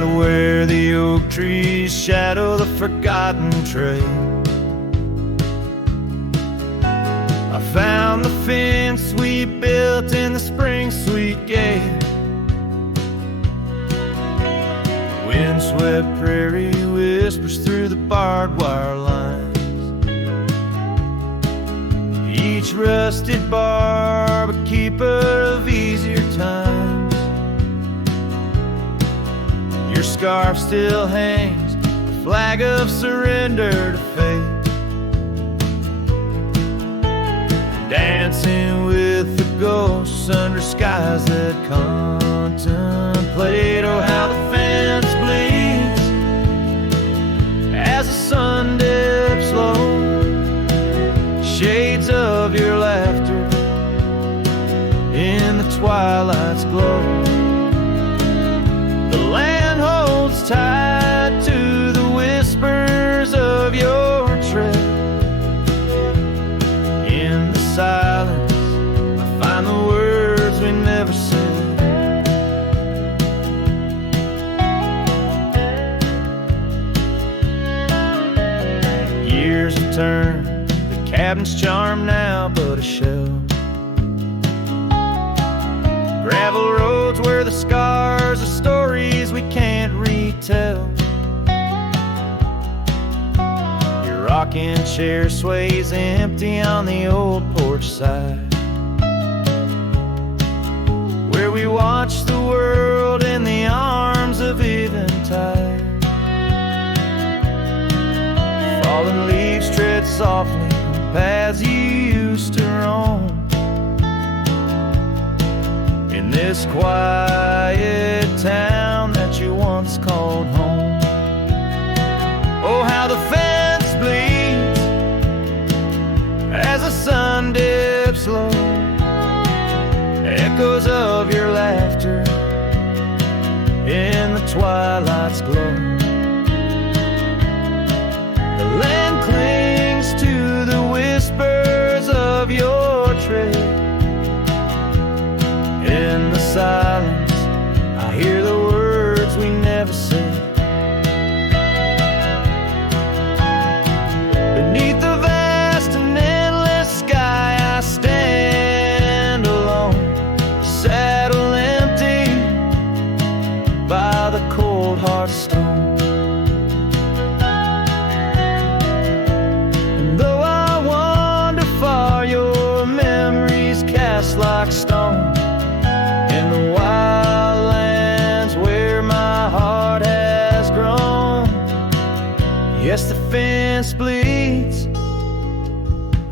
right where the oak trees shadow the forgotten trail. I found the fence we built in the spring sweet gate. Windswept prairie whispers through the barbed wire lines. Each rusted barb a keeper of easier times. Your scarf still hangs, a flag of surrender to fate. Dancing with the ghosts under skies that contemplate. Oh, how the fence bleeds as the sun dips low. Shades of your laughter in the twilight's glow. The land holds tight to the whispers of your tread. In the silence, I find the words we never said. Years have turned the cabin's charm now but a shell. Gravel roads where the scars are stories we can't retell. Your rocking chair sways empty on the old porch side, where we watch the world in the arms of eventide. Fallen leaves tread softly on paths you used to roam. In this quiet town that you once called home. Oh, how the fence bleeds as the sun dips low. Echoes of your laughter in the twilight's glow. The land clings to the whispers of your tread. In the silence, I hear the words we never said. Beneath the vast and endless sky, I stand alone, saddle empty by the cold hard stone. And though I wander far, your memories cast like stone. In the wild lands where my heart has grown. Yes, the fence bleeds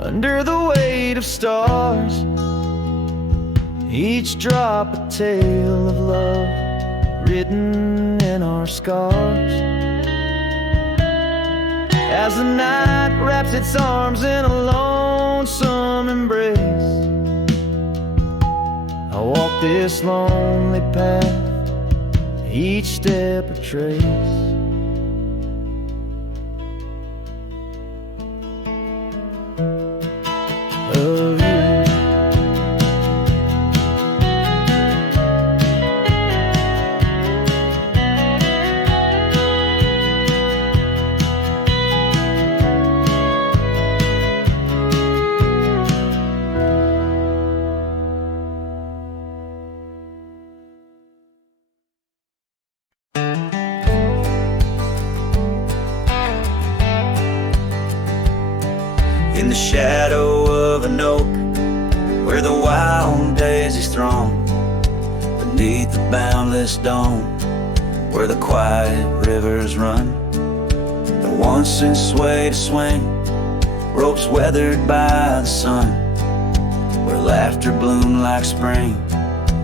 under the weight of stars, each drop a tale of love written in our scars. As the night wraps its arms in a lonesome embrace, I walk this lonely path, each step a trace. Of you. In the shadow of an oak, where the wild daisies throng, beneath the boundless dome, where the quiet rivers run, that once in sway to swing, ropes weathered by the sun, where laughter bloomed like spring.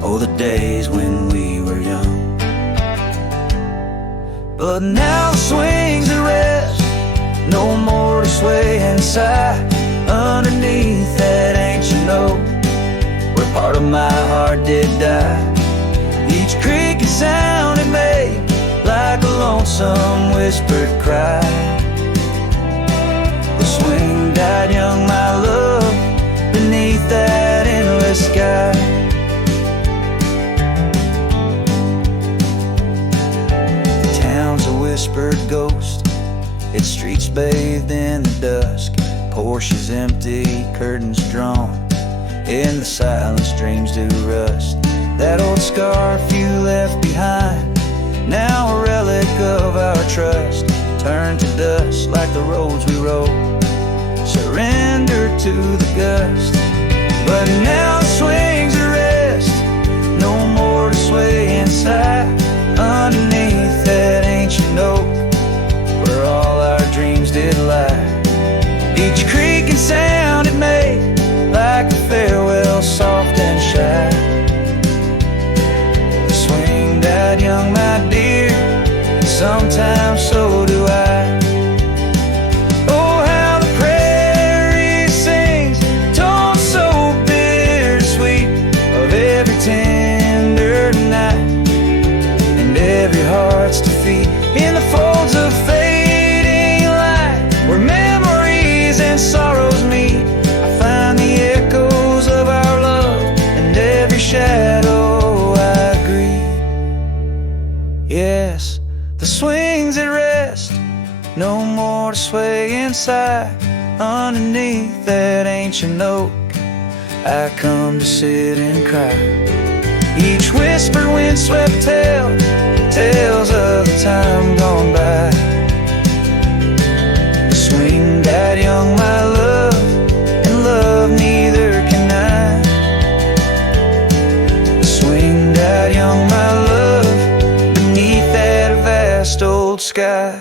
Oh, the days when we were young. But now the swings are rest, no more to sway and sigh underneath that ancient oak, where part of my heart did die. Each creak and sound it made like a lonesome whispered cry. The swing died young, my love, beneath that endless sky. whispered ghost. Its streets bathed in the dusk, Porsches empty, curtains drawn. In the silence dreams do rust. That old scarf you left behind, now a relic of our trust, turned to dust like the roads we rode, surrendered to the gust. But now the swings are rest, no more to sway inside, underneath that ancient oak where all our dreams did lie. Each creaking sound it made, like a farewell, soft and shy. The swing died young, my dear, and sometimes so do I. Oh, how the prairie sings, tones so bittersweet, of every tender night and every heart's defeat. In the folds of fading light, where memories and sorrows meet, I find the echoes of our love and every shadow I greet. Yes, the swings at rest, no more to sway inside, underneath that ancient oak I come to sit and cry. Each whisper windswept tale, tales of the time gone by. The swing died young, my love, and love neither can I. The swing died young, my love, beneath that vast old sky.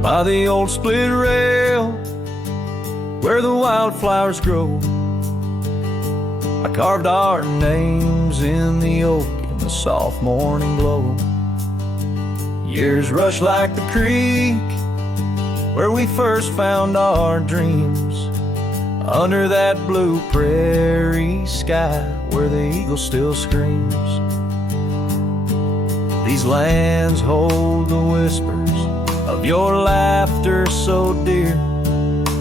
By the old split rail where the wildflowers grow, I carved our names in the oak in the soft morning glow. Years rush like the creek where we first found our dreams, under that blue prairie sky where the eagle still screams. These lands hold the whispers of your laughter so dear,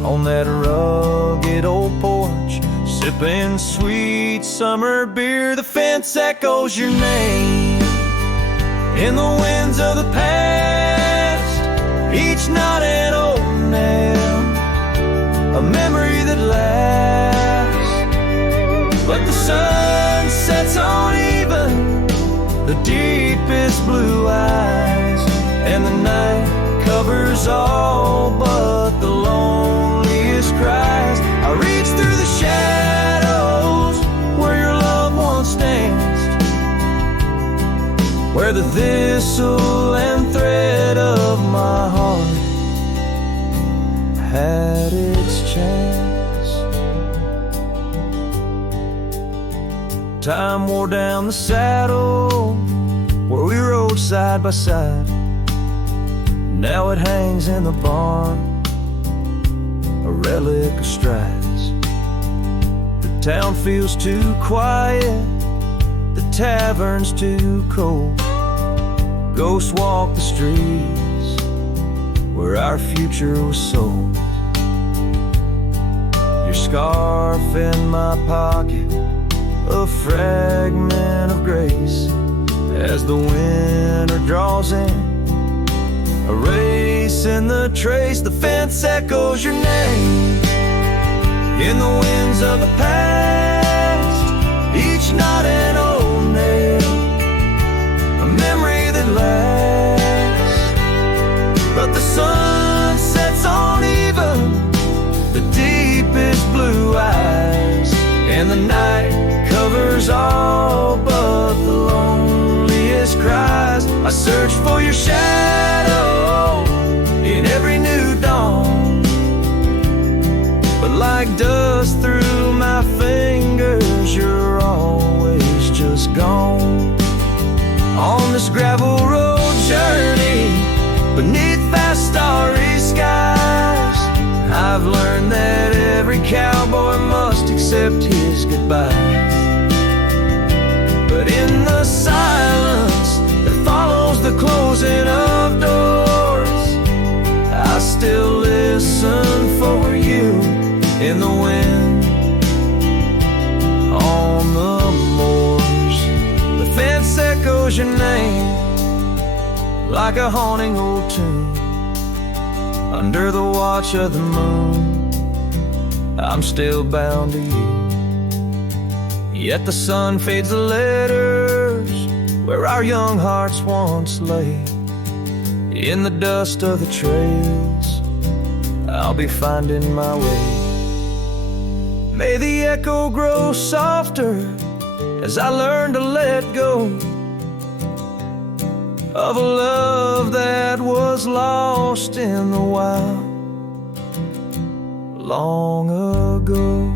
on that rugged old porch, sipping sweet summer beer. The fence echoes your name in the winds of the past, each knot an old nail, a memory that lasts. But the sun sets on even the deepest blue eyes, and the night covers all but the loneliest cries. I reach through the shadows where your loved one stands, where the thistle and thread of my heart had its chance. Time wore down the saddle where we rode side by side. Now it hangs in the barn, a relic of strides. The town feels too quiet, the tavern's too cold. Ghosts walk the streets where our future was sold. Your scarf in my pocket, a fragment of grace, as the winter draws in, a race in the trace. The fence echoes your name in the winds of the past, each knot an old nail, a memory that lasts. But the sun sets on even the deepest blue eyes, and the night covers all but the loneliest cries. I search for your shadow in every new dawn, but like dust through my fingers, you're always just gone. On this gravel was your name, like a haunting old tune. Under the watch of the moon, I'm still bound to you. Yet the sun fades the letters where our young hearts once lay. In the dust of the trails, I'll be finding my way. May the echo grow softer as I learn to let go of a love that was lost in the wild long ago.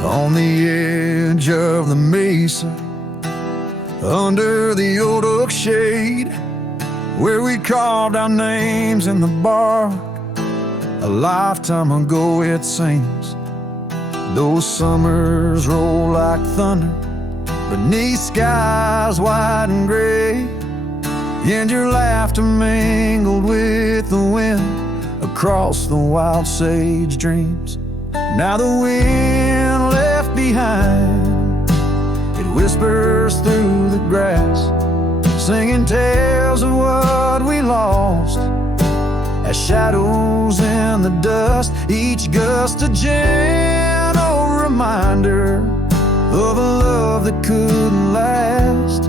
On the edge of the mesa, under the old oak shade, where we carved our names in the bark, a lifetime ago it seems. Those summers roll like thunder beneath skies white and gray, and your laughter mingled with the wind across the wild sage dreams. Now the wind left behind, it whispers through the grass, singing tales of what we lost as shadows in the dust. Each gust a gentle reminder of a love that couldn't last.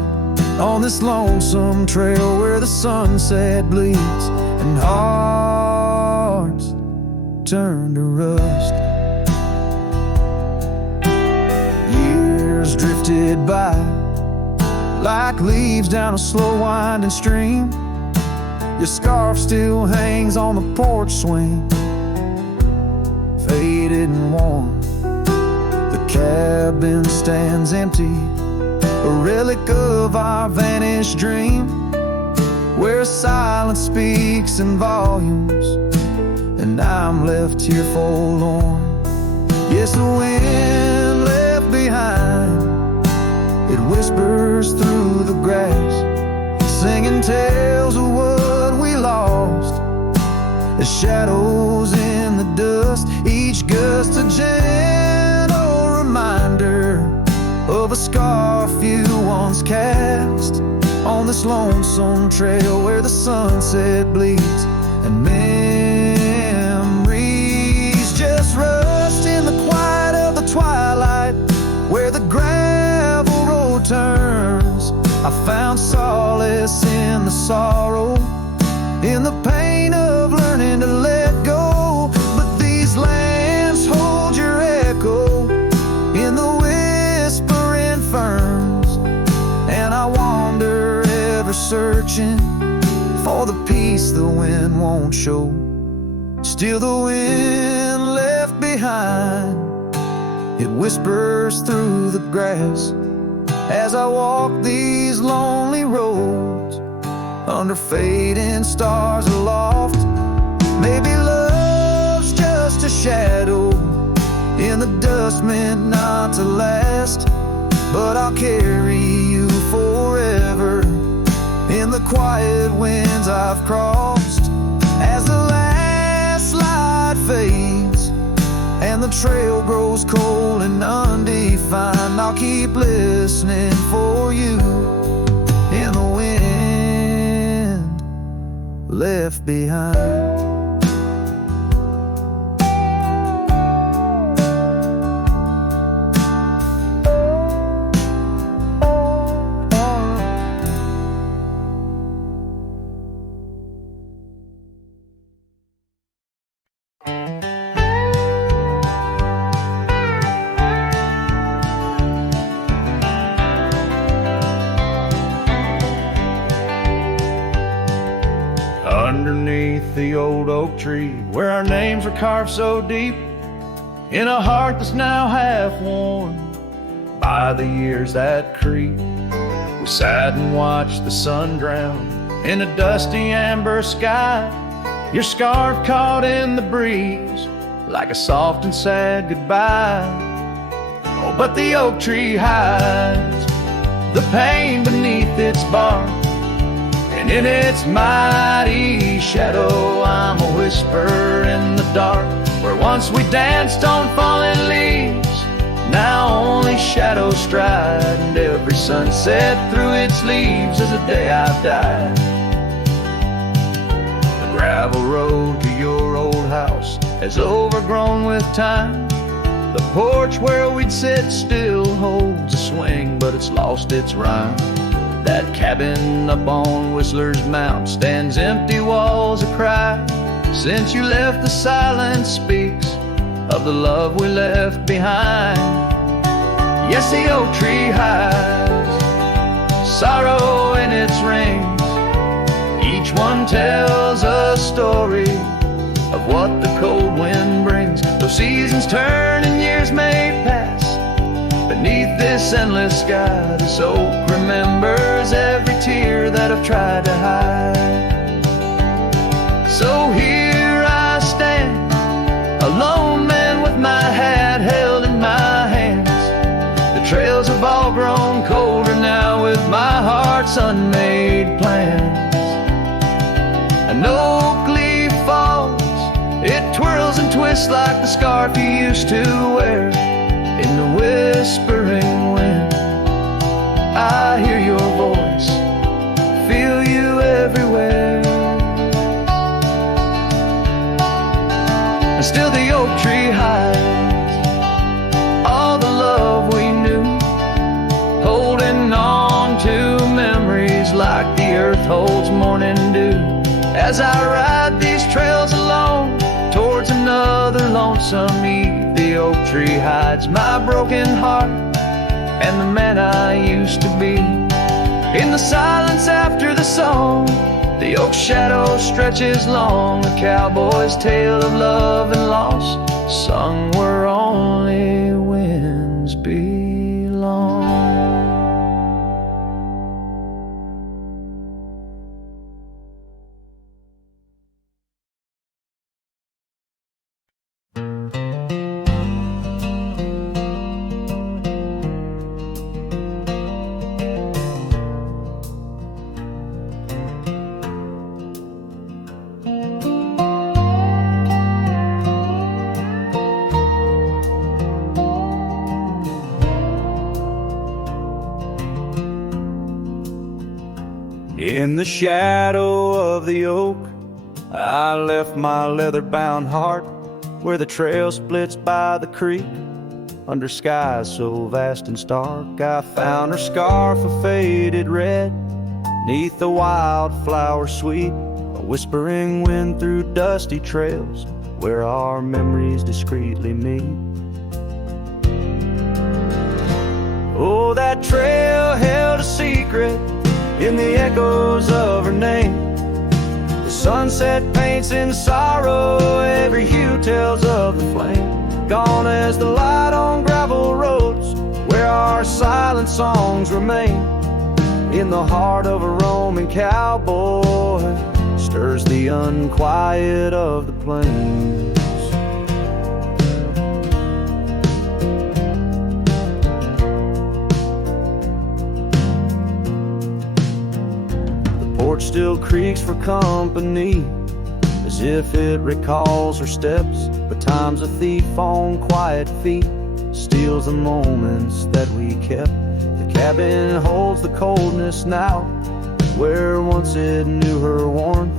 On this lonesome trail where the sunset bleeds and hearts turn to rust. Years drifted by like leaves down a slow winding stream. Your scarf still hangs on the porch swing, faded and worn. The cabin stands empty, a relic of our vanished dream, where silence speaks in volumes, and I'm left here forlorn. Yes, the wind left behind, it whispers through the grass, singing tales of what we lost as shadows in the dust. Each gust a gentle reminder of a scarf you once cast on this lonesome trail where the sunset bleeds and memories just rust in the quiet of the twilight. Where the gravel road turns, I found solace in the sorrow, in the pain of learning to let go. But these lands hold your echo in the whispering ferns, and I wander ever searching for the peace the wind won't show. Still the wind left behind, it whispers through the grass as I walk these lonely roads under fading stars aloft. Maybe love's just a shadow in the dust meant not to last, but I'll carry you forever in the quiet winds I've crossed. As the last light fades and the trail grows cold and undefined, I'll keep listening for you in the wind left behind. Underneath the old oak tree, where our names are carved so deep, in a heart that's now half worn by the years that creep, we sat and watched the sun drown in a dusty amber sky. Your scarf caught in the breeze like a soft and sad goodbye. Oh, but the oak tree hides the pain beneath its bark, and in its mighty shadow I'm a whisper in the dark. Where once we danced on falling leaves, now only shadows stride, and every sunset through its leaves is a day I've died. The gravel road to your old house has overgrown with time. The porch where we'd sit still holds a swing, but it's lost its rhyme. That cabin up on Whistler's Mount stands empty walls a cry. Since you left, the silence speaks of the love we left behind. Yes, the oak tree hides sorrow in its rings. Each one tells a story of what the cold wind brings. Though seasons turn and years may pass, beneath this endless sky, this oak remembers every tear that I've tried to hide. So here I stand, a lone man with my hat held in my hands. The trails have all grown colder now with my heart's unmade plans. An oak leaf falls, it twirls and twists like the scarf you used to wear. In the whispering wind, I hear your voice, feel you everywhere. And still the oak tree hides all the love we knew, holding on to memories like the earth holds morning dew. As I ride these trails alone towards another lonesome eve, the oak tree hides my broken heart and the man I used to be. In the silence after the song, the oak shadow stretches long, a cowboy's tale of love and loss, sung where only winds belong. In the shadow of the oak, I left my leather-bound heart where the trail splits by the creek. Under skies so vast and stark, I found her scarf of faded red. Neath the wildflower sweet, a whispering wind through dusty trails where our memories discreetly meet. Oh, that trail held a secret in the echoes of her name. The sunset paints in sorrow, every hue tells of the flame. Gone as the light on gravel roads where our silent songs remain. In the heart of a roaming cowboy stirs the unquiet of the plains. Porch still creaks for company, as if it recalls her steps. But time's a thief on quiet feet, steals the moments that we kept. The cabin holds the coldness now, where once it knew her warmth.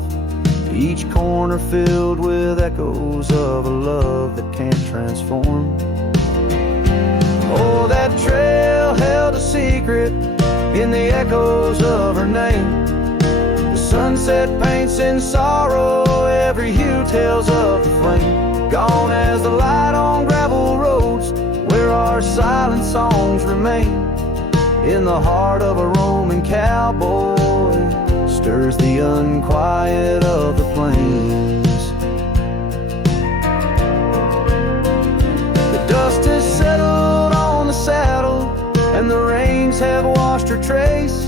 Each corner filled with echoes of a love that can't transform. Oh, that trail held a secret in the echoes of her name. Sunset paints in sorrow, every hue tells of the flame. Gone as the light on gravel roads where our silent songs remain. In the heart of a roaming cowboy stirs the unquiet of the plains. The dust has settled on the saddle and the rains have washed her trace,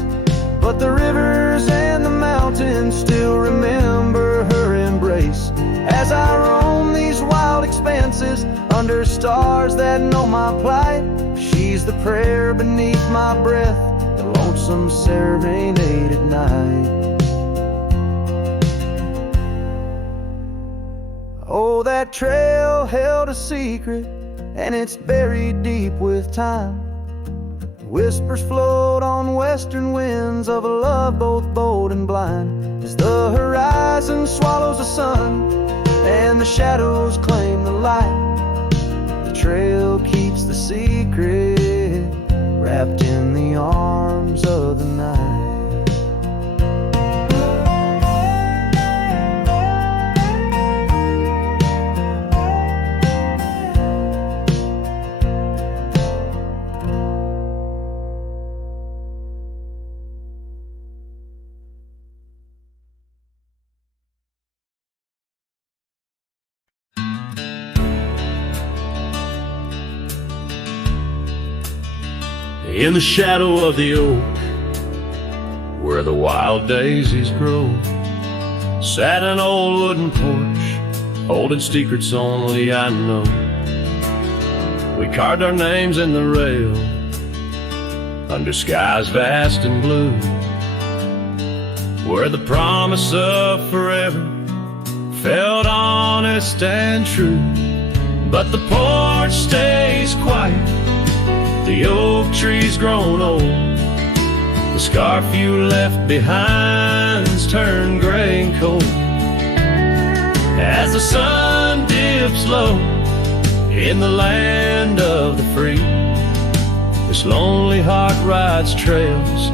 but the rivers and the mountains still remember her embrace. As I roam these wild expanses roses under stars that know my plight. She's the prayer beneath my breath, the lonesome serenade at night. Oh, that trail held a secret, and it's buried deep with time. Whispers float on western winds of a love both bold and blind, as the horizon swallows the sun and the shadows claim the light. The trail keeps the secret wrapped in the arms of the night. In the shadow of the oak, where the wild daisies grow, sat an old wooden porch, holding secrets only I know. We carved our names in the rail, under skies vast and blue, where the promise of forever felt honest and true. But the porch stays quiet, the oak tree's grown old, the scarf you left behind's turned gray and cold. As the sun dips low in the land of the free, this lonely heart rides trails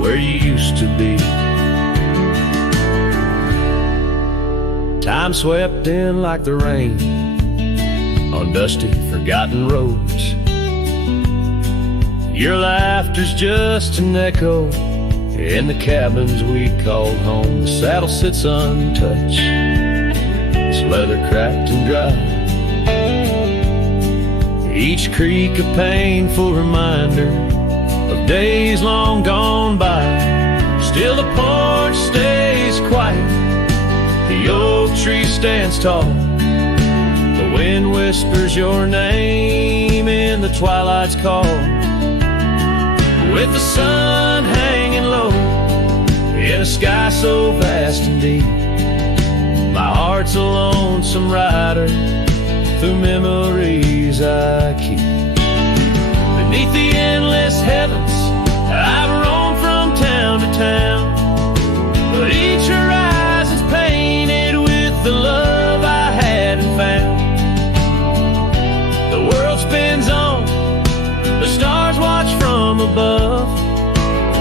where you used to be. Time swept in like the rain on dusty, forgotten roads. Your laughter's just an echo in the cabins we called home. The saddle sits untouched, its leather cracked and dry, each creak a painful reminder of days long gone by. Still the porch stays quiet, the oak tree stands tall, the wind whispers your name in the twilight's call. With the sun hanging low in a sky so vast and deep, my heart's a lonesome rider through memories I keep. Beneath the endless heavens I've roamed from town to town, but each horizon's painted with the love I hadn't found. The world spins on, the stars watch from above,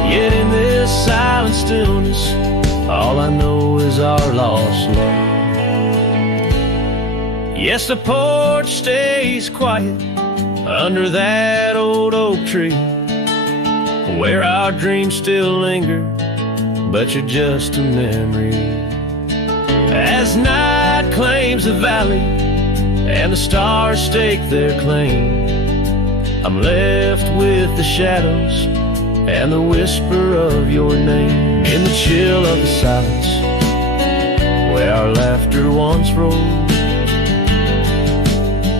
yet in this silent stillness all I know is our lost love. Yes, the porch stays quiet under that old oak tree, where our dreams still linger, but you're just a memory. As night claims the valley and the stars stake their claim, I'm left with the shadows and the whisper of your name. In the chill of the silence, where our laughter once rolled,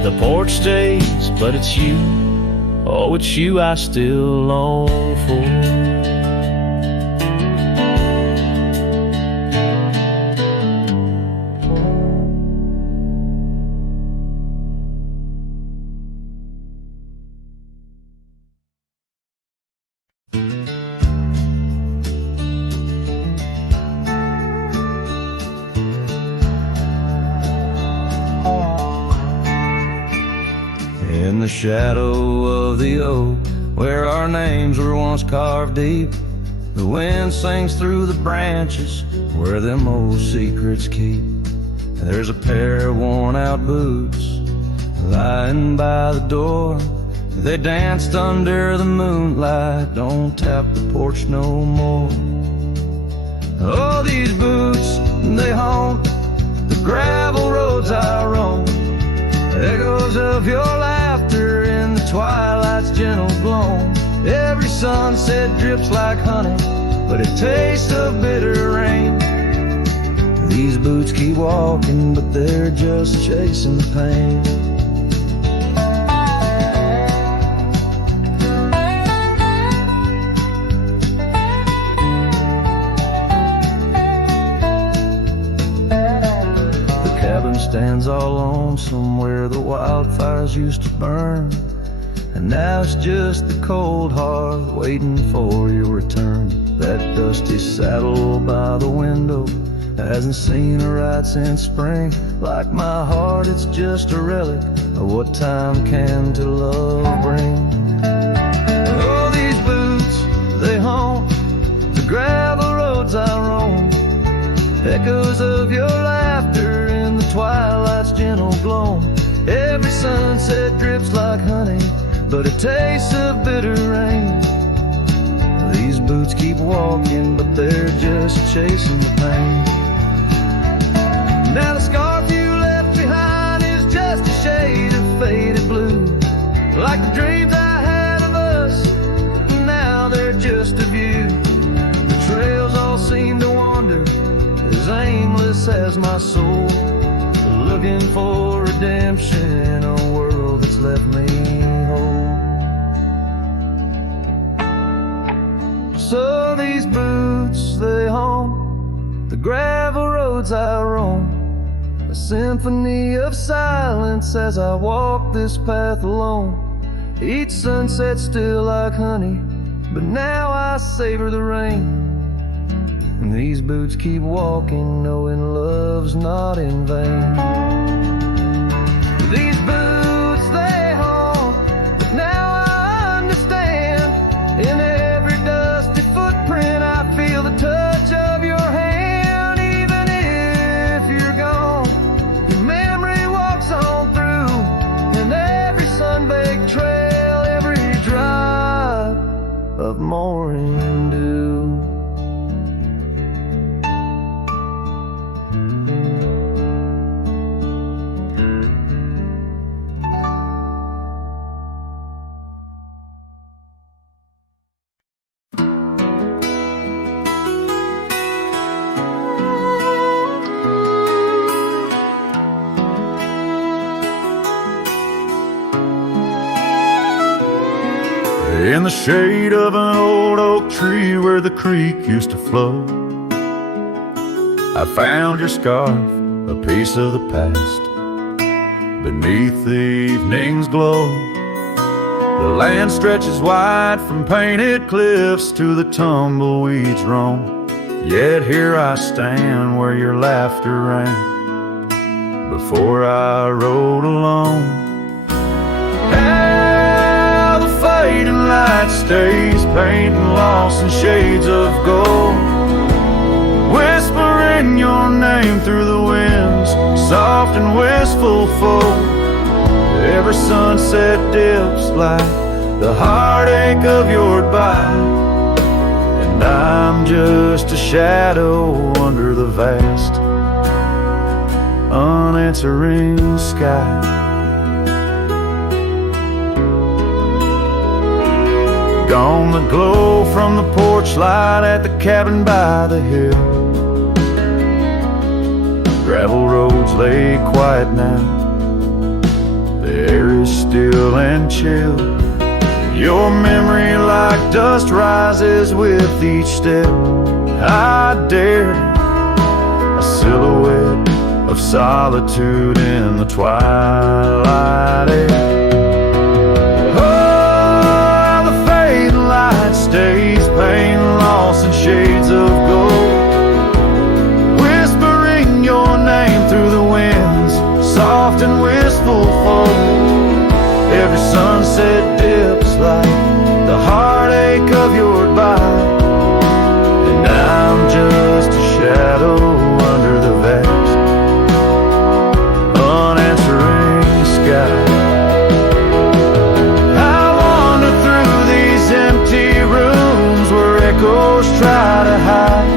the porch stays, but it's you, oh, it's you I still long for. In the shadow of the oak, where our names were once carved deep, the wind sings through the branches where them old secrets keep. There's a pair of worn out boots lying by the door. They danced under the moonlight, don't tap the porch no more. Oh, these boots, they haunt the gravel roads I roam, echoes of your laughter in the twilight's gentle gloam. Every sunset drips like honey, but it tastes of bitter rain. These boots keep walking, but they're just chasing the pain. stands all lonesome where the wildfires used to burn. And now it's just the cold hearth waiting for your return. That dusty saddle by the window hasn't seen a ride since spring. Like my heart, it's just a relic of what time can to love bring. Oh, these boots, they haunt the gravel roads I roam. Echoes of your laughter in the twilight's gentle gloam. Every sunset drips like honey, but it tastes of bitter rain. These boots keep walking, but they're just chasing the pain. Now the scarf you left behind is just a shade of faded blue. Like the dreams I had of us, now they're just a view. The trails all seem to wander, as aimless as my soul, looking for redemption in a world that's left me whole. So these boots, they haunt the gravel roads I roam. A symphony of silence as I walk this path alone. Each sunset still like honey, but now I savor the rain. And these boots keep walking, knowing love's not in vain. These boots, they haunt, but now I understand. In every dusty footprint I feel the touch of your hand. Even if you're gone, your memory walks on through. And every sun-baked trail, every drop of morning dew. In the shade of an old oak tree where the creek used to flow, I found your scarf, a piece of the past, beneath the evening's glow. The land stretches wide from painted cliffs to the tumbleweeds roam. Yet here I stand where your laughter rang before I rode alone. How the fading light stays, painting lost in shades of gold, whispering your name through the winds, soft and wistful fold. Every sunset dips like the heartache of your goodbye, and I'm just a shadow under the vast, unanswering sky. Gone the glow from the porch light at the cabin by the hill. Gravel roads lay quiet now, the air is still and chill. Your memory like dust rises with each step I dare, a silhouette of solitude in the twilight air. Oh, the fading light stays, pain lost in shades of gold, whispering your name through the winds, soft and wistful fold. Every sunset dips like the heartache of your goodbye, and I'm just a shadow under the vast, unanswering sky. I wander through these empty rooms where echoes try to hide,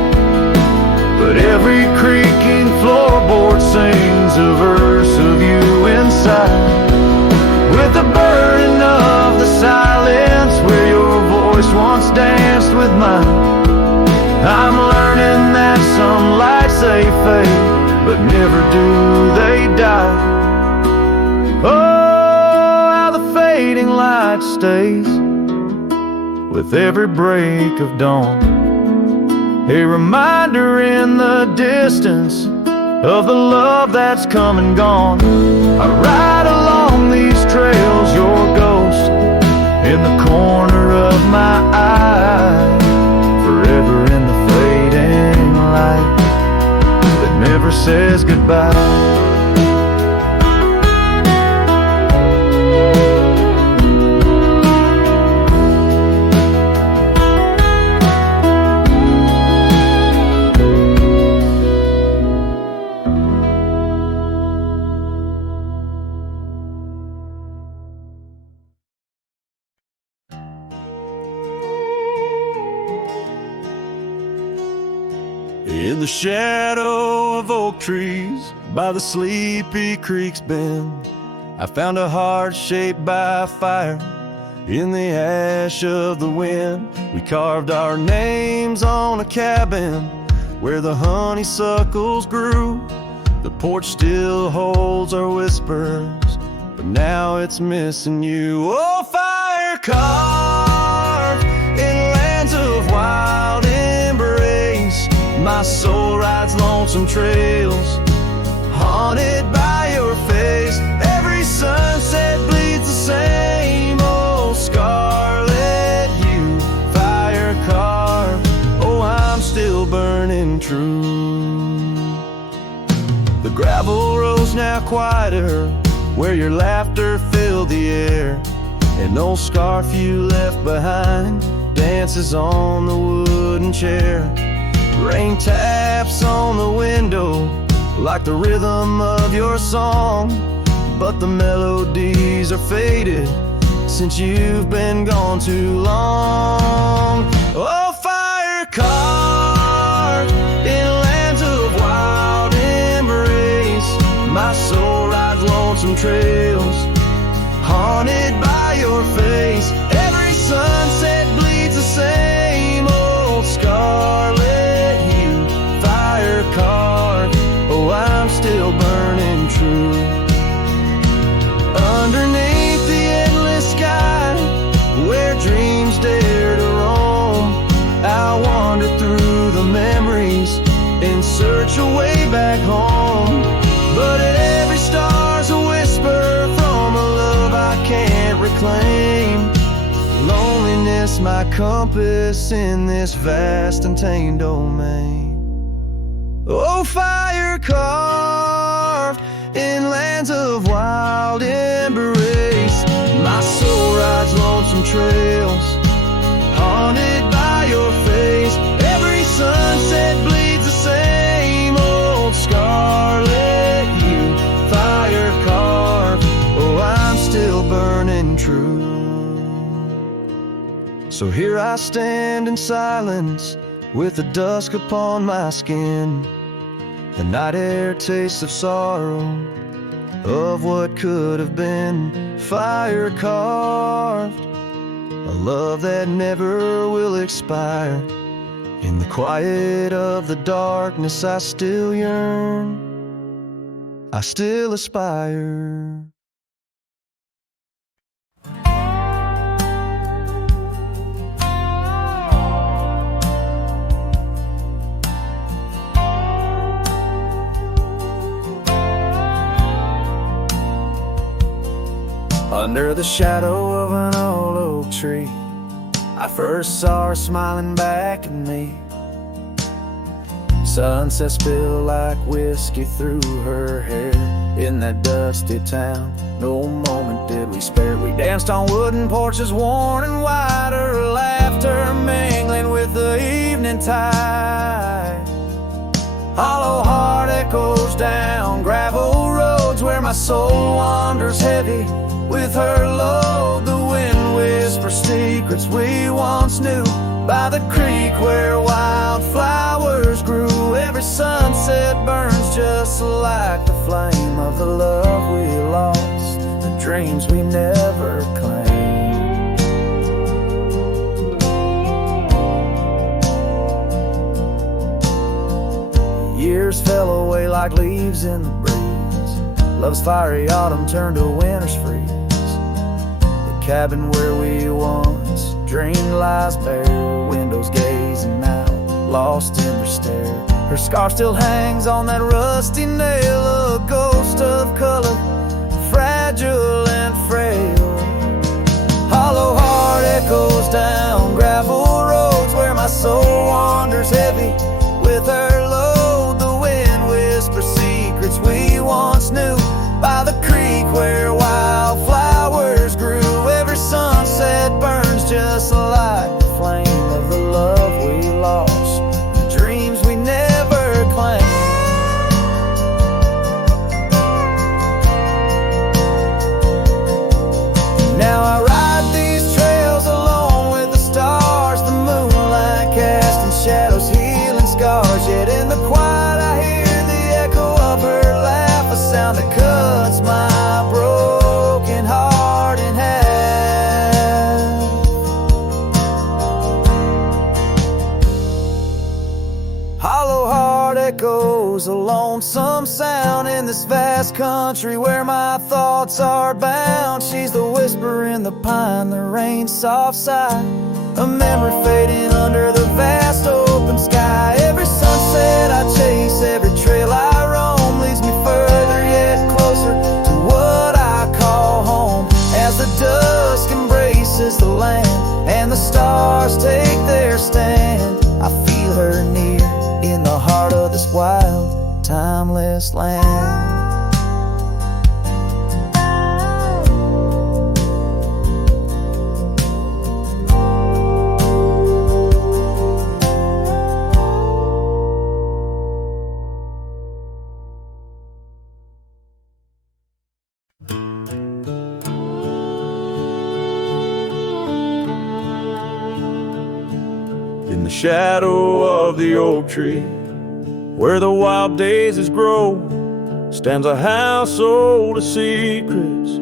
but every creaking floorboard sings a verse of you inside. With the burden of the silence where your voice once danced with mine, I'm learning that some lights they fade, but never do they die. Oh, how the fading light stays with every break of dawn, a reminder in the distance of the love that's come and gone. I ride along these trails, your ghost in the corner of my eye, forever in the fading light that never says goodbye. In the shadow of oak trees by the sleepy creek's bend, I found a heart shaped by fire in the ash of the wind. We carved our names on a cabin where the honeysuckles grew. The porch still holds our whispers, but now it's missing you. Oh, fire carved in lands of wild embrace, my soul rides lonesome trails, haunted by your face. Every sunset bleeds the same old scarlet hue. Fire carved, oh, I'm still burning true. The gravel road's now quieter, where your laughter filled the air. An old scarf you left behind dances on the wooden chair. Rain taps on the window like the rhythm of your song, but the melodies are faded since you've been gone too long. Oh, fire carved in lands of wild embrace, my soul rides lonesome trails, haunted by your face. Every sunset bleeds the same old scarlet hue. Fire carved, oh, I'm still burning true. Underneath the endless sky, where dreams dare to roam, I wander through the memories in search of way back home. But every star's a whisper from a love I can't reclaim. Loneliness my compass in this vast and tamed domain. Oh, fire carved in lands of wild embrace, my soul rides lonesome trails, haunted by your face. Every sunset bleeds the same old scarlet hue. Fire carved, oh, I'm still burning true. So here I stand in silence, with the dusk upon my skin. The night air tastes of sorrow, of what could have been. Fire carved, a love that never will expire. In the quiet of the darkness I still yearn, I still aspire. Under the shadow of an old oak tree, I first saw her smiling back at me. Sunset spilled like whiskey through her hair. In that dusty town, no moment did we spare. We danced on wooden porches worn and wide, her laughter mingling with the evening tide. Hollow heart echoes down gravel roads where my soul wanders heavy with her load. The wind whispers secrets we once knew by the creek where wildflowers grew. Every sunset burns just like the flame of the love we lost, the dreams we never claimed. Years fell away like leaves in the breeze. Love's fiery autumn turned to winter's freeze. The cabin where we once dreamed lies bare, windows gazing out, lost in their stare. Her scar still hangs on that rusty nail, a ghost of color, fragile and frail. Hollow heart echoes down gravel roads where my soul wanders heavy with her load. The wind whispers secrets we once knew by the creek where wildflowers grew. Every sunset burns just like the flame of the love we lost, the dreams we never claimed. Now I ride these trails alone with the stars, the moonlight casting shadows, healing scars. Yet in the quiet I hear the echo of her laugh, a sound that cuts my broken heart in half. Hollow heart echoes, a lonesome sound in this vast country where my thoughts are bound. She's the whisper in the pine, the rain's soft sigh, a memory fading under the vast open sky. Every sunset I chase, every trail I roam leads me further yet closer to what I call home. As the dusk embraces the land and the stars take their stand, I feel her near in the heart of this wild, timeless land. In the shadow of the oak tree, where the wild daisies grow, stands a house old of secrets,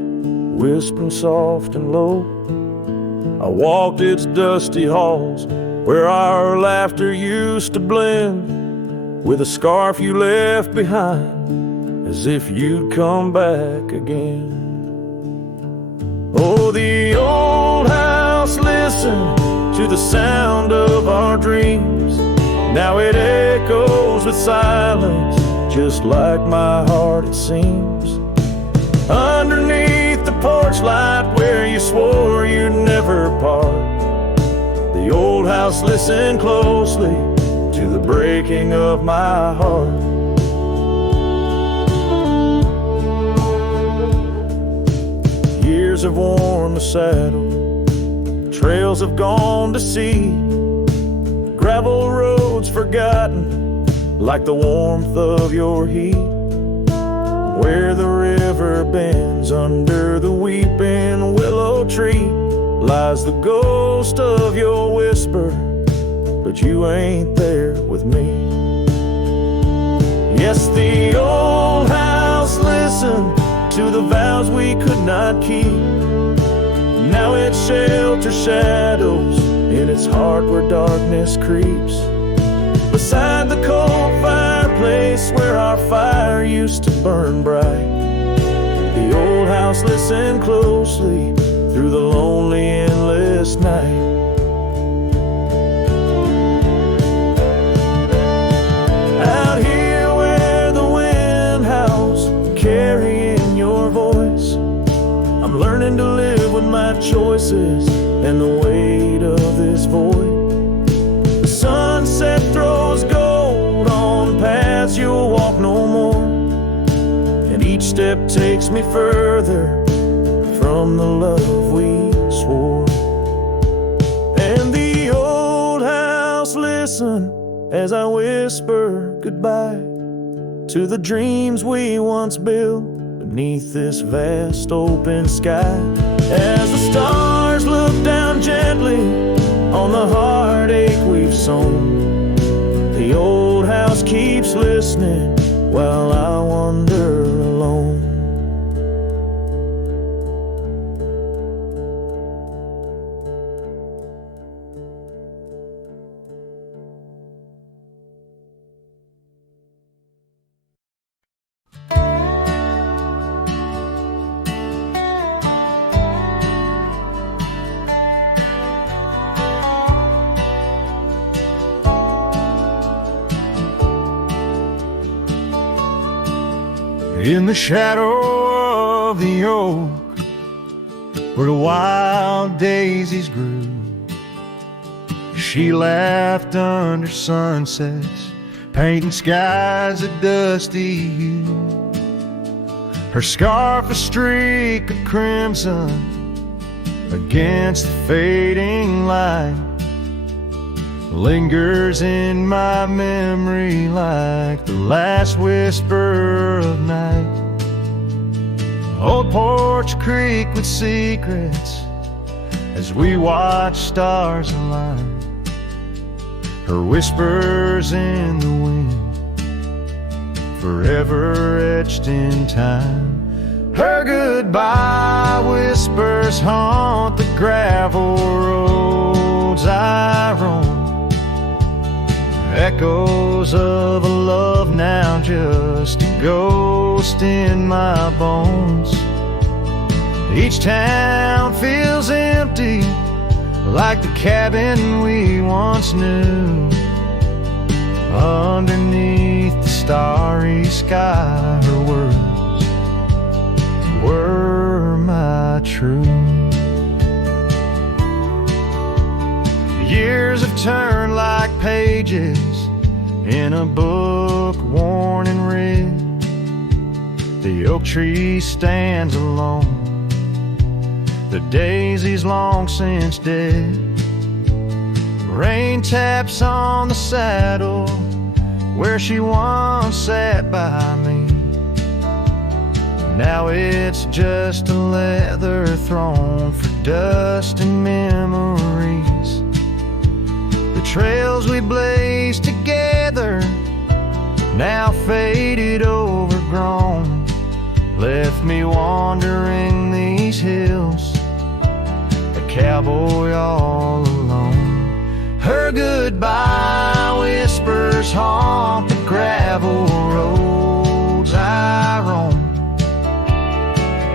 whispering soft and low. I walked its dusty halls, where our laughter used to blend with a scarf you left behind, as if you'd come back again. Oh, the old house listened to the sound of our dreams. Now it echoes with silence, just like my heart it seems. Underneath the porch light where you swore you'd never part, the old house listened closely to the breaking of my heart. Years have worn the saddle, trails have gone to seed, gravel roads forgotten like the warmth of your heat. Where the river bends under the weeping willow tree lies the ghost of your whisper, but you ain't there with me. Yes, the old house listened to the vows we could not keep. Now it shelters shadows in its heart where darkness creeps. Beside the cold fireplace where our fire used to burn bright, the old house listened closely through the lonely endless night. Out here where the wind howls, carrying your voice, I'm learning to live with my choices and the weight of this void. The sunset throws gold on paths you'll walk no more, and each step takes me further from the love we swore. And the old house listen as I whisper goodbye to the dreams we once built beneath this vast open sky. As the stars look down gently on the heartache we've sown, the old house keeps listening while I wander alone. In the shadow of the oak, where the wild daisies grew, she laughed under sunsets, painting skies a dusty hue. Her scarf a streak of crimson against the fading light, lingers in my memory like the last whisper of night. Old Porch Creek with secrets as we watch stars align, her whispers in the wind, forever etched in time. Her goodbye whispers haunt the gravel roads I roam, echoes of a love now just a ghost in my bones. Each town feels empty, like the cabin we once knew. Underneath the starry sky, her words were my truth. Years have turned like pages in a book worn and read. The oak tree stands alone, the daisy's long since dead. Rain taps on the saddle where she once sat by me. Now it's just a leather throne for dust and memories. The trails we blazed together, now faded, overgrown, left me wandering these hills, a cowboy all alone. Her goodbye whispers haunt the gravel roads I roam,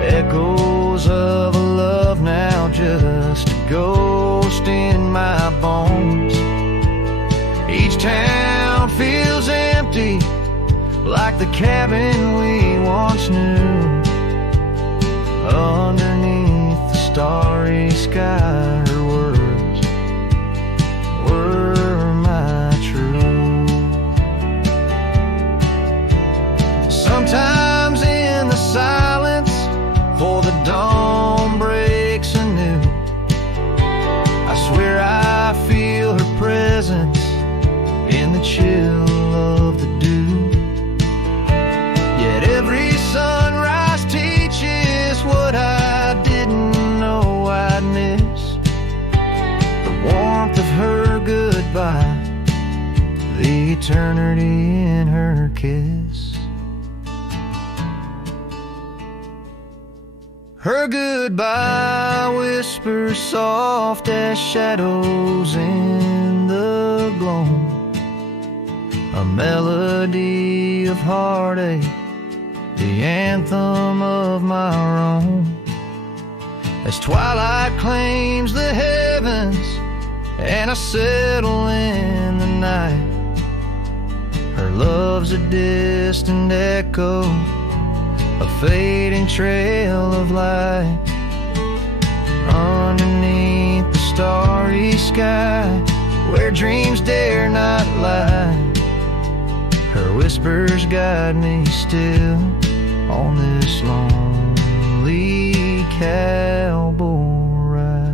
echoes of a love now just a ghost in my bones. Each town feels empty, like the cabin we once knew. Underneath the starry sky, her words were my truth. Sometimes in the silence, before the dawn breaks anew, I swear I feel her presence in the chill of the dew. Yet every sunrise teaches what I didn't know I'd miss. The warmth of her goodbye, the eternity in her kiss. Her goodbye whispers soft as shadows in the gloam, a melody of heartache, the anthem of my own. As twilight claims the heavens and I settle in the night, her love's a distant echo, a fading trail of light. Underneath the starry sky, where dreams dare not lie, her whispers guide me still on this lonely cowboy ride.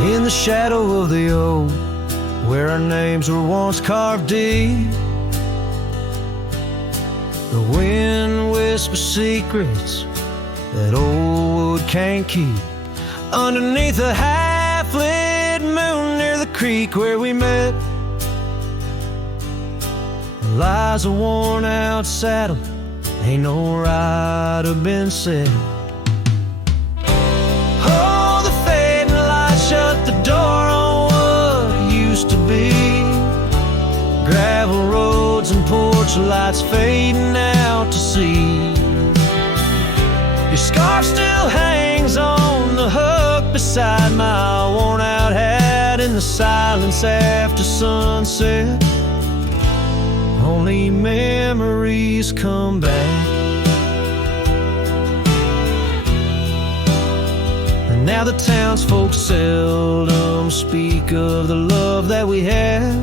In the shadow of the oak, where our names were once carved deep, the wind whispers secrets that old wood can't keep. Underneath a half-lit moon near the creek where we met, lies a worn-out saddle, ain't no rider been set. Oh, the fading light shut the door on what used to be. porch lights fading out to sea. Your scarf still hangs on the hook beside my worn-out hat in the silence after sunset. Only memories come back. And now the townsfolk seldom speak of the love that we had.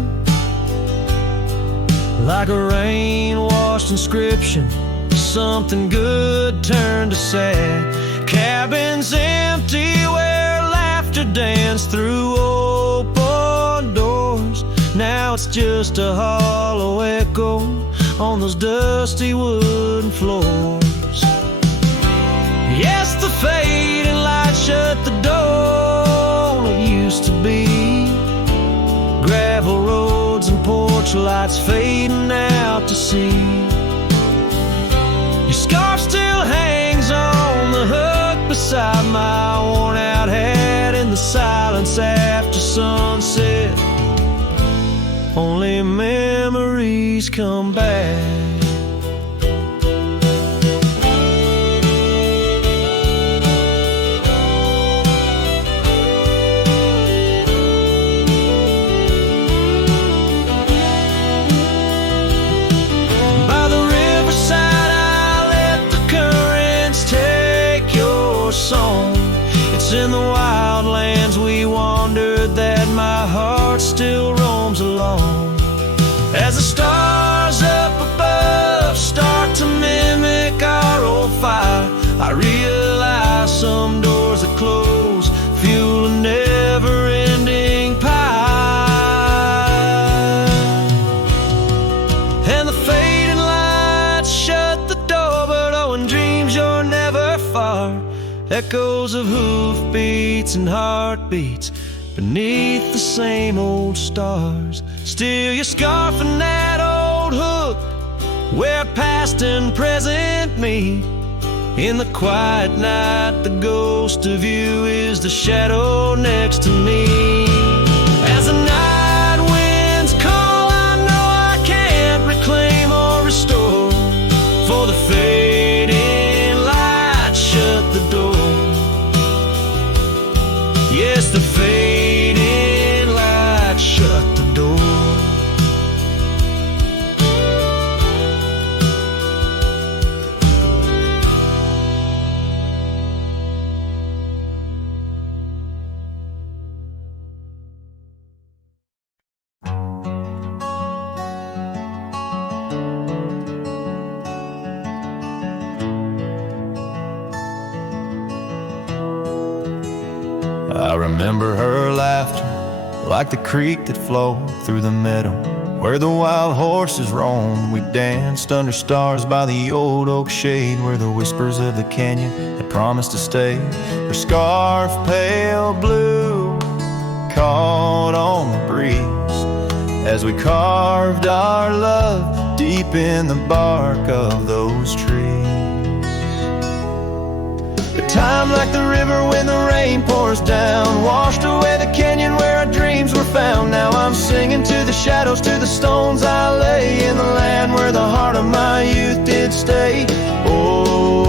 Like a rain-washed inscription, something good turned to sad. Cabins empty where laughter danced through open doors. Now it's just a hollow echo on those dusty wooden floors. Yes, the fading light shut the door. It used to be gravel roads and porch lights fading out to sea. Your scarf still hangs on the hook beside my worn-out hat in the silence after sunset. Only memories come back. By the riverside I let the currents take your song. It's in the wildlands we wandered that my heart still roams along. As the stars up above start to mimic our old fire, I realize some doors that close fuel a never-ending pie. And the fading lights shut the door, but oh, in dreams you're never far. Echoes of hoofbeats and heartbeats beneath the same old stars. Still your scarf and that old hook where past and present meet. In the quiet night the ghost of you is the shadow next to me. As the night winds call, I know I can't reclaim or restore, for the fading light shut the door. Yes, the fading light shut the door. I remember her laughter like the creek that flowed through the meadow where the wild horses roamed. We danced under stars by the old oak shade where the whispers of the canyon had promised to stay. Her scarf pale blue caught on the breeze as we carved our love deep in the bark of those trees. Time like the river when the rain pours down, washed away the canyon where our dreams were found. Now I'm singing to the shadows, to the stones I lay in the land where the heart of my youth did stay. Oh,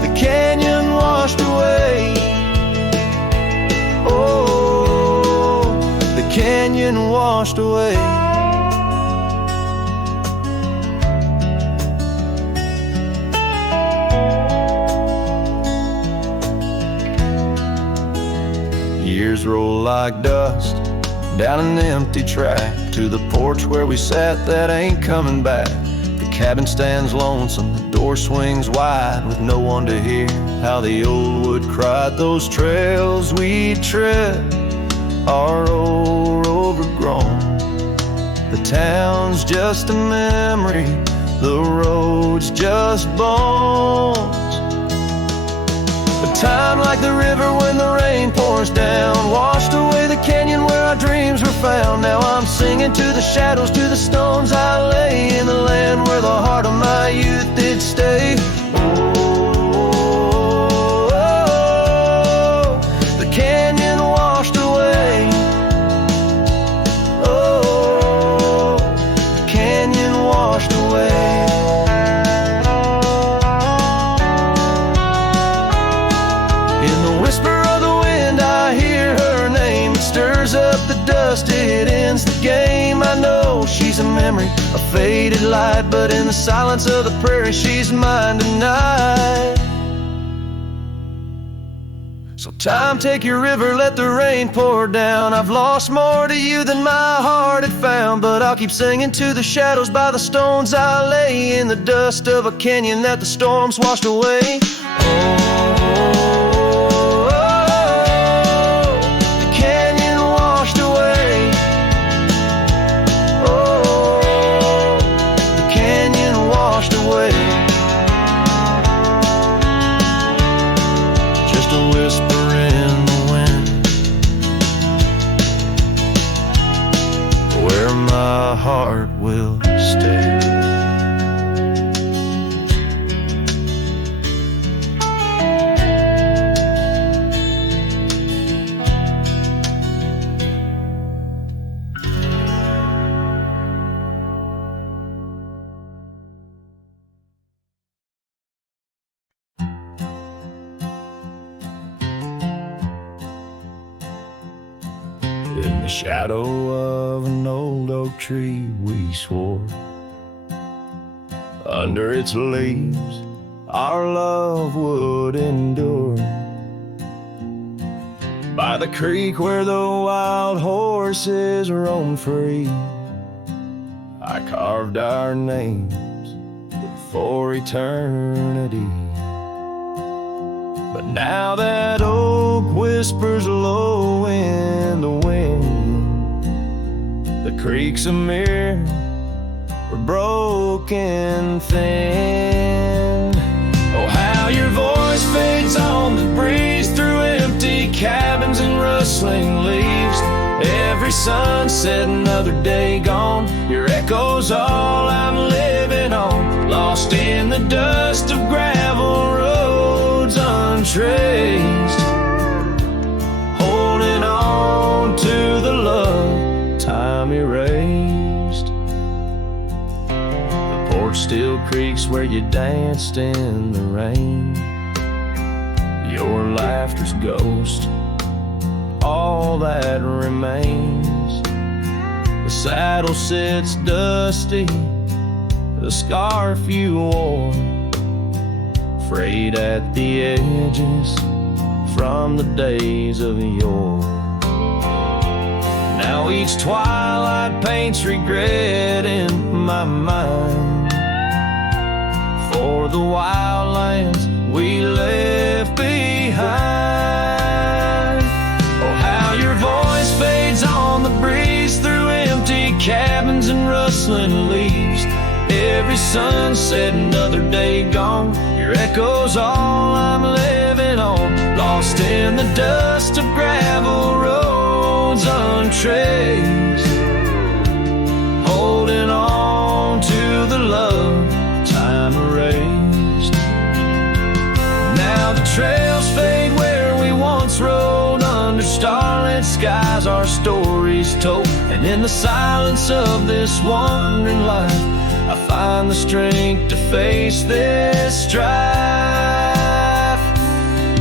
the canyon washed away. Oh, the canyon washed away. Years roll like dust down an empty track to the porch where we sat that ain't coming back. The cabin stands lonesome, the door swings wide with no one to hear how the old wood cried. Those trails we tread are old, overgrown. The town's just a memory, the road's just bones. Time like the river when the rain pours down, washed away the canyon where our dreams were found. Now I'm singing to the shadows, to the stones I lay in the land where the heart of my youth did stay. Oh, the canyon washed away. Oh, dust, it ends the game. I know she's a memory, a faded light, but in the silence of the prairie, she's mine tonight. So time, take your river, let the rain pour down. I've lost more to you than my heart had found, but I'll keep singing to the shadows by the stones I lay in the dust of a canyon that the storms washed away. The canyon washed away. Oh, the canyon washed away. Just a whisper in the wind, where my heart will stay. In the shadow of an old oak tree we swore, under its leaves our love would endure. By the creek where the wild horses roam free, I carved our names for eternity. But now that oak whispers low in the wind, the creek's a mirror, we're broken thin. Oh, how your voice fades on the breeze through empty cabins and rustling leaves. Every sunset, another day gone, your echo's all I'm living on. Lost in the dust of gravel roads untraced, holding on to the love time erased. The porch still creaks where you danced in the rain. Your laughter's ghost, all that remains. The saddle sits dusty, the scarf you wore, frayed at the edges from the days of yore. Now each twilight paints regret in my mind for the wild lands we left behind. Oh, how your voice fades on the breeze through empty cabins and rustling leaves. Every sunset, another day gone, your echo's all I'm living on. Lost in the dust of gravel roads untraced, holding on to the love time erased. Now the trails fade where we once rode, under starlit skies our stories told. And in the silence of this wandering life, I find the strength to face this strife.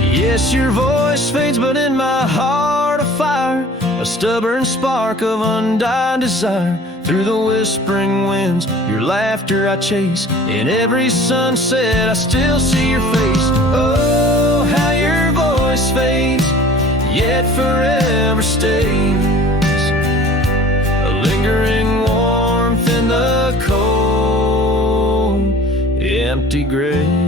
Yes, your voice fades, but in my heart a fire, a stubborn spark of undying desire. Through the whispering winds, your laughter I chase. In every sunset, I still see your face. Oh, how your voice fades, yet forever stays. A lingering warmth in the cold, empty graves.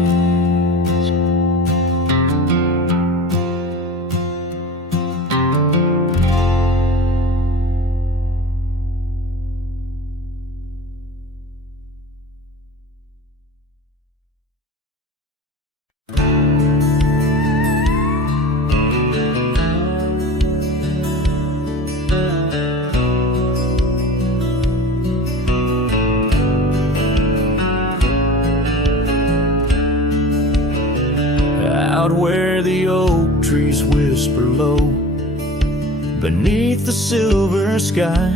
Out where the oak trees whisper low, beneath the silver sky,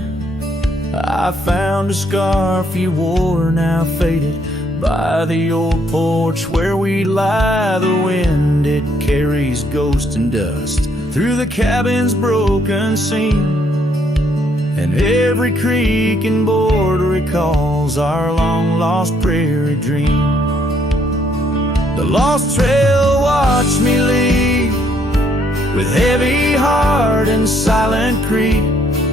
I found a scarf you wore, now faded, by the old porch where we lie. The wind, it carries ghost and dust through the cabin's broken seam. and every creek and border recalls our long-lost prairie dream. The lost trail watched me leave with heavy heart and silent creep.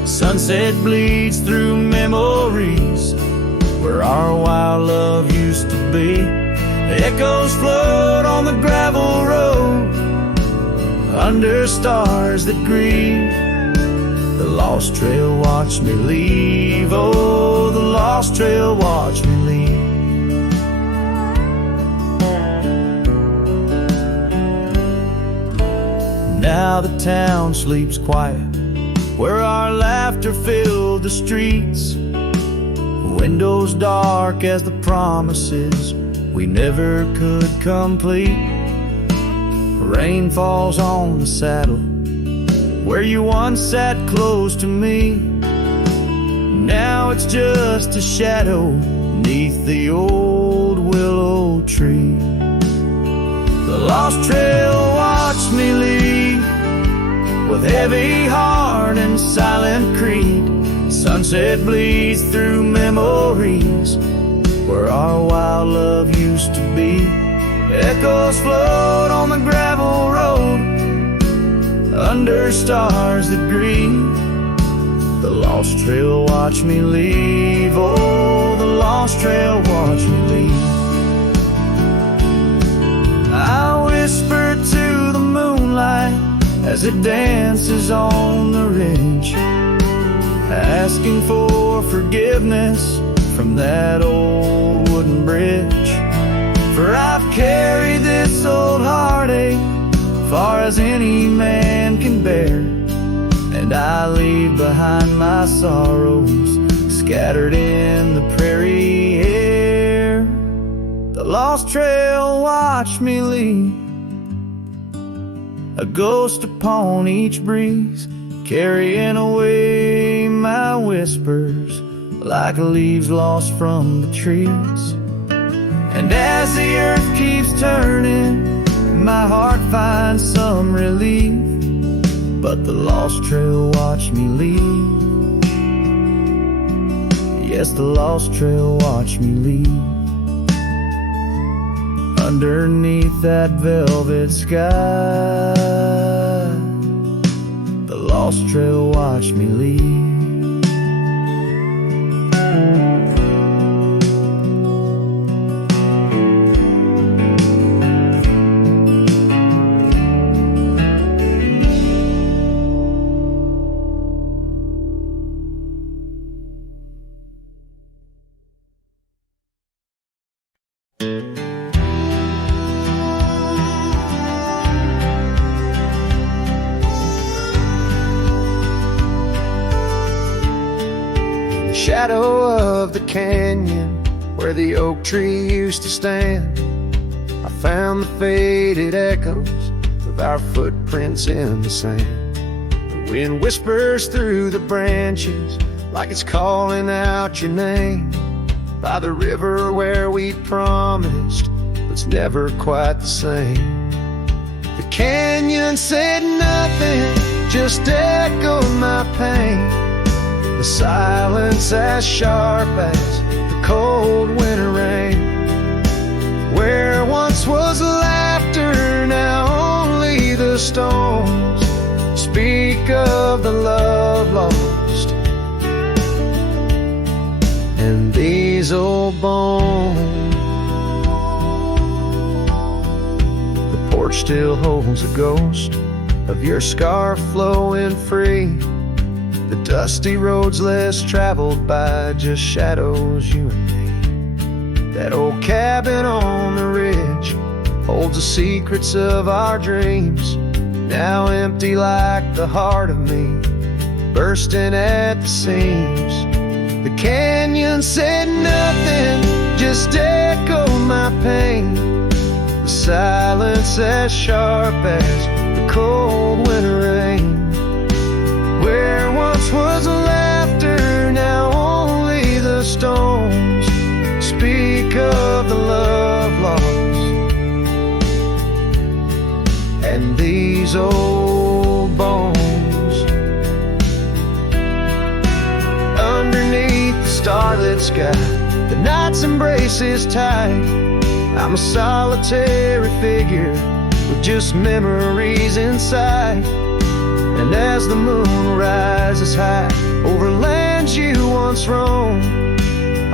Sunset bleeds through memories where our wild love used to be. The echoes float on the gravel road under stars that grieve. The lost trail watched me leave. Oh, the lost trail watched me leave. Now the town sleeps quiet where our laughter filled the streets. Windows dark as the promises we never could complete. Rain falls on the saddle where you once sat close to me. Now it's just a shadow neath the old willow tree. The lost trail watched me leave with heavy heart and silent creed. Sunset bleeds through memories where our wild love used to be. Echoes float on the gravel road under stars that grieve. The lost trail watched me leave. Oh, the lost trail watched me leave. I whisper to the moonlight as it dances on the ridge, asking for forgiveness from that old wooden bridge. For I've carried this old heartache far as any man can bear, and I leave behind my sorrows scattered in the prairie air. The lost trail watched me leave, a ghost upon each breeze, carrying away my whispers like leaves lost from the trees. And as the earth keeps turning, my heart finds some relief, but the lost trail watched me leave. Yes, the lost trail watched me leave. Underneath that velvet sky, the lost trail watched me leave. Shadow of the canyon where the oak tree used to stand, I found the faded echoes of our footprints in the sand. The wind whispers through the branches like it's calling out your name. By the river where we promised, it's never quite the same. The canyon said nothing, just echoed my pain. The silence as sharp as the cold winter rain. Where once was laughter, now only the stones speak of the love lost and these old bones. The porch still holds a ghost of your scarf flowing free. The dusty roads less traveled by, just shadows, you and me. That old cabin on the ridge holds the secrets of our dreams, now empty like the heart of me, bursting at the seams. The canyon said nothing, just echoed my pain. The silence as sharp as the cold winter rain. Where once was laughter, now only the stones speak of the love lost and these old bones. starlit sky. The night's embrace is tight. I'm a solitary figure with just memories inside. And as the moon rises high over lands you once roamed,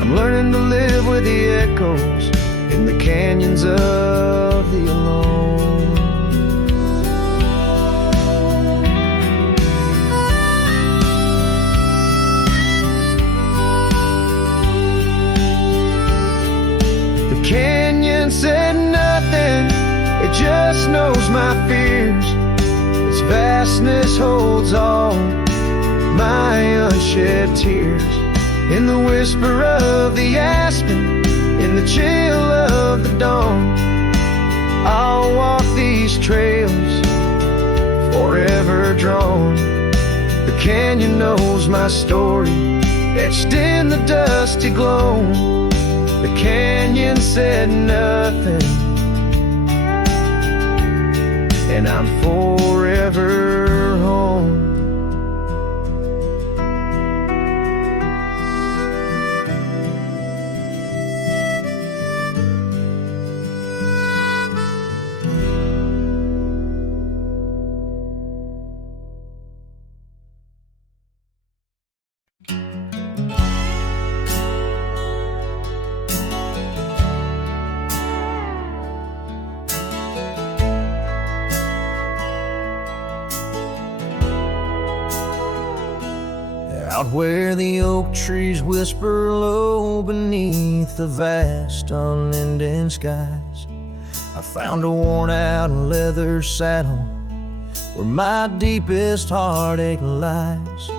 I'm learning to live with the echoes in the canyons of the alone. The canyon said nothing, it just knows my fears. Its vastness holds all my unshed tears. In the whisper of the aspen, in the chill of the dawn, I'll walk these trails forever drawn. The canyon knows my story, etched in the dusty gloam. The canyon said nothing, and I'm forever home. Out where the oak trees whisper low beneath the vast unending skies, I found a worn-out leather saddle where my deepest heartache lies.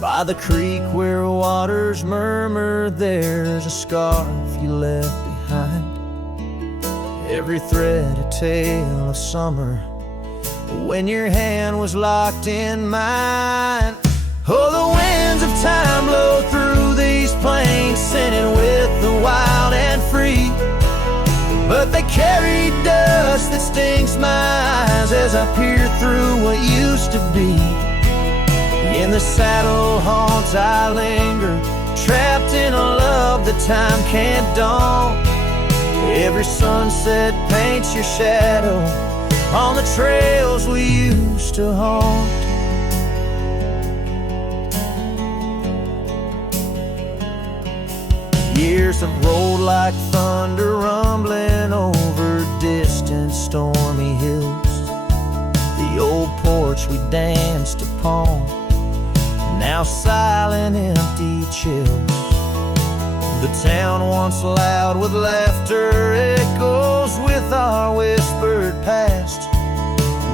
By the creek where waters murmur, there's a scarf you left behind. Every thread a tale of summer when your hand was locked in mine. Oh, the winds of time blow through these plains, scented with the wild and free. But they carry dust that stings my eyes as I peer through what used to be. In the saddle haunts I linger, trapped in a love that time can't dawn. Every sunset paints your shadow on the trails we used to haunt. Years have rolled like thunder rumbling over distant stormy hills. The old porch we danced upon, now silent, empty chills. The town once loud with laughter echoes with our whispered past.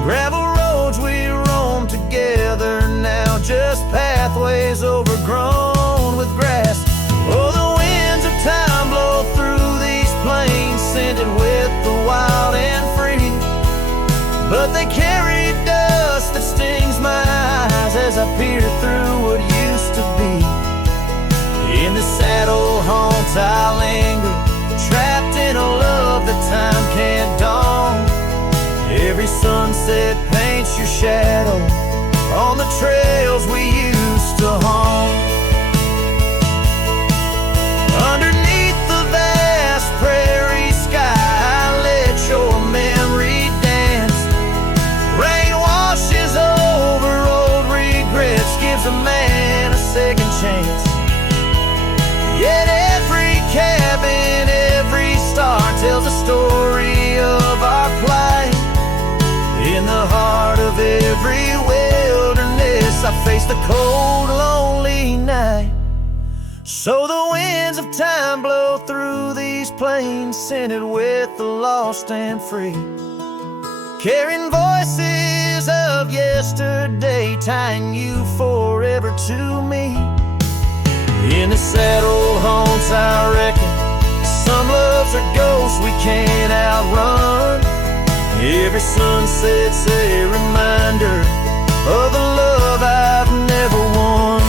Gravel roads we roamed together, now just pathways overgrown with grass. Oh, the winds of time blow through these plains, scented with the wild and free. But they carry dust that stings my eyes as I peer through what used to be. In the saddle haunts I linger, trapped in a love that time can't dawn. Every sunset paints your shadow on the trails we used to haunt. Underneath the vast prairie sky, I let your memory dance. Rain washes over old regrets, gives a man a second chance. Yet every cabin, every star tells a story of our plight. In the heart of every wilderness, I face the cold, lonely night. So the winds of time blow through these plains, scented with the lost and free, carrying voices of yesterday, tying you forever to me. In the saddle haunts I reckon, some loves are ghosts we can't outrun. Every sunset's a reminder of the love I've never won.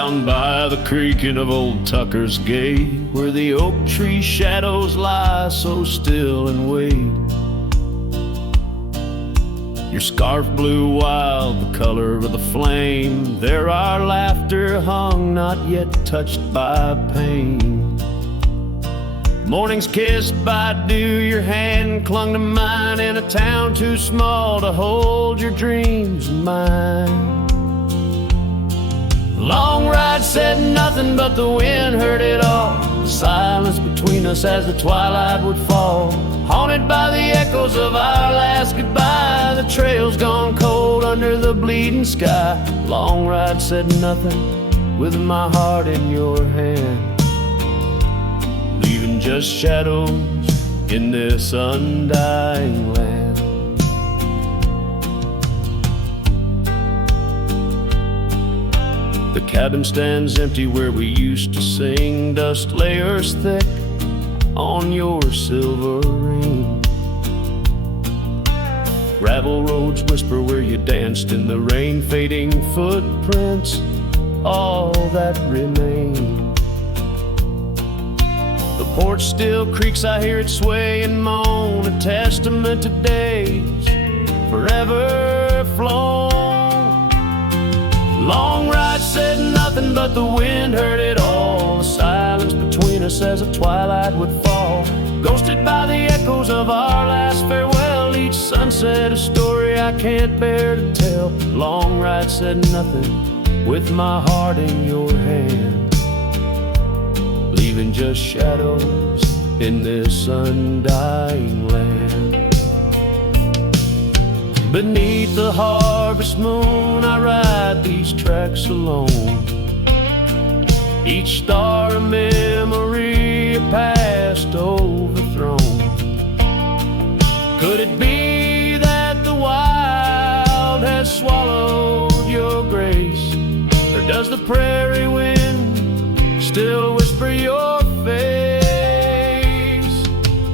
Down by the creaking of old Tucker's Gate, where the oak tree shadows lie so still and wait. Your scarf blew wild, the color of the flame. There our laughter hung, not yet touched by pain. Mornings kissed by dew, your hand clung to mine in a town too small to hold your dreams of mine. Long ride said nothing, but the wind heard it all. The silence between us as the twilight would fall, haunted by the echoes of our last goodbye. The trail's gone cold under the bleeding sky. Long ride said nothing, with my heart in your hand, leaving just shadows in this undying land. The cabin stands empty where we used to sing, dust layers thick on your silver ring. Gravel roads whisper where you danced in the rain, fading footprints, all that remain. The porch still creaks, I hear it sway and moan, a testament to days forever flown. Long ride said nothing, but the wind heard it all. The silence between us as the twilight would fall, ghosted by the echoes of our last farewell. Each sunset a story I can't bear to tell. Long ride said nothing, with my heart in your hand, leaving just shadows in this undying land. Beneath the harvest moon I ride these tracks alone, each star a memory, a past overthrown. Could it be that the wild has swallowed your grace, or does the prairie wind still whisper your face?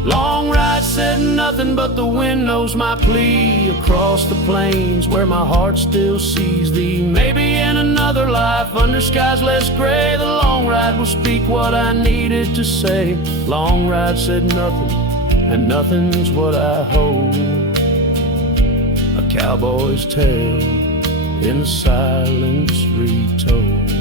Long ride said nothing, but the wind knows my plea across the plains where my heart still sees thee. Maybe in another life under skies less gray, the long ride will speak what I needed to say. Long ride said nothing, and nothing's what I hold, a cowboy's tale in silence retold.